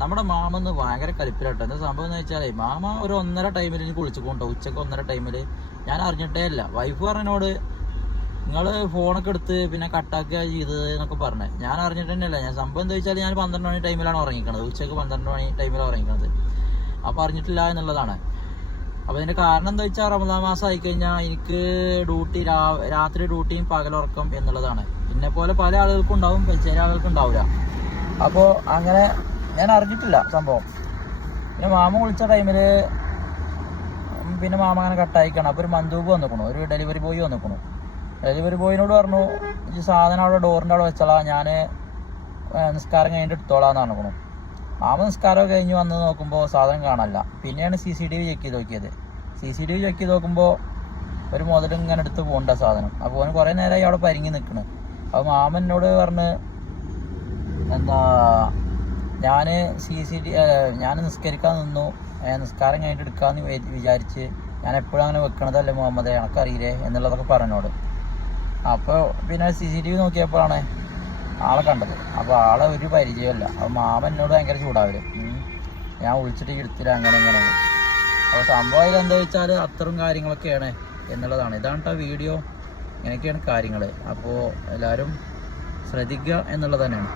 നമ്മുടെ മാമന്ന് ഭയങ്കര കലിപ്പിലാട്ടോ. എന്താ സംഭവം എന്ന് വെച്ചാലേ, മാമ ഒരു 1:30 ടൈമിൽ എനിക്ക് വിളിച്ചു കൊണ്ടോ, ഉച്ചക്ക് 1:30 ടൈമിൽ. ഞാൻ അറിഞ്ഞിട്ടേ ഇല്ല. വൈഫ് പറഞ്ഞോട് നിങ്ങൾ ഫോണൊക്കെ എടുത്ത് പിന്നെ കട്ടാക്കുക ചെയ്തത് എന്നൊക്കെ പറഞ്ഞത്. ഞാൻ അറിഞ്ഞിട്ട് തന്നെയല്ല. ഞാൻ സംഭവം എന്താ വെച്ചാൽ, ഞാൻ 12 മണി ടൈമിലാണ് ഉറങ്ങിക്കണത്, ഉച്ചക്ക് 12 മണി ടൈമിലാണ് ഉറങ്ങിക്കണത്. അപ്പോൾ അറിഞ്ഞിട്ടില്ല എന്നുള്ളതാണ്. അപ്പോൾ അതിൻ്റെ കാരണം എന്താ വെച്ചാൽ, റമദാൻ മാസം ആയിക്കഴിഞ്ഞാൽ എനിക്ക് ഡ്യൂട്ടി രാത്രി ഡ്യൂട്ടിയും പകലുറക്കം എന്നുള്ളതാണ്. പിന്നെ പോലെ പല ആളുകൾക്കും ഉണ്ടാവും, ചില ആളുകൾക്ക് ഉണ്ടാവില്ല. അപ്പോൾ അങ്ങനെ ഞാൻ അറിഞ്ഞിട്ടില്ല സംഭവം. പിന്നെ മാമ വിളിച്ച ടൈമിൽ പിന്നെ മാമ അങ്ങനെ കട്ടായിക്കണം. അപ്പോൾ ഒരു മന്ദൂബ് വന്നിക്കണു, ഒരു ഡെലിവറി ബോയ് വന്നിക്കണു. ഡെലിവറി ബോയിനോട് പറഞ്ഞു, ഈ സാധനം അവിടെ ഡോറിൻ്റെ അവിടെ വെച്ചോളാം, ഞാൻ നിസ്കാരം കഴിഞ്ഞിട്ട് എടുത്തോളാന്ന് പറഞ്ഞിക്കണു. മാമ നിസ്കാരം കഴിഞ്ഞ് വന്ന് നോക്കുമ്പോൾ സാധനം കാണാനില്ല. പിന്നെയാണ് CCTV ചെക്ക് ചെയ്ത് നോക്കിയത്. CCTV ചെക്ക് ചെയ്ത് നോക്കുമ്പോൾ ഒരു മുതൽ ഇങ്ങനെ എടുത്ത് പോകണ്ട സാധനം. അപ്പോൾ അവന് കുറേ നേരമായി അവിടെ പരിങ്ങി നിൽക്കണ്. അപ്പോൾ മാമൻ എന്നോട് പറഞ്ഞ്, എന്താ ഞാൻ നിസ്കരിക്കാൻ നിന്നു, നിസ്കാരം കഴിഞ്ഞിട്ട് എടുക്കാമെന്ന് വിചാരിച്ച്, ഞാൻ എപ്പോഴും അങ്ങനെ വെക്കണതല്ലേ മുഹമ്മദേ, എനക്കറിയില്ലേ എന്നുള്ളതൊക്കെ പറഞ്ഞോട്. അപ്പോൾ പിന്നെ CCTV നോക്കിയപ്പോഴാണ് ആളെ കണ്ടത്. അപ്പോൾ ആളെ ഒരു പരിചയമല്ല. അപ്പോൾ മാമൻ എന്നോട് ഭയങ്കര ചൂടാവല്, ഞാൻ വിളിച്ചിട്ട് എടുത്തില്ല അങ്ങനെ ഇങ്ങനെ. അപ്പോൾ സംഭവം എന്താ വെച്ചാൽ അത്തരം കാര്യങ്ങളൊക്കെയാണ് എന്നുള്ളതാണ്. ഇതാണ് കേട്ടോ വീഡിയോ, ഇങ്ങനെയൊക്കെയാണ് കാര്യങ്ങൾ. അപ്പോൾ എല്ലാവരും ശ്രദ്ധിക്കുക എന്നുള്ളത് തന്നെയാണ്.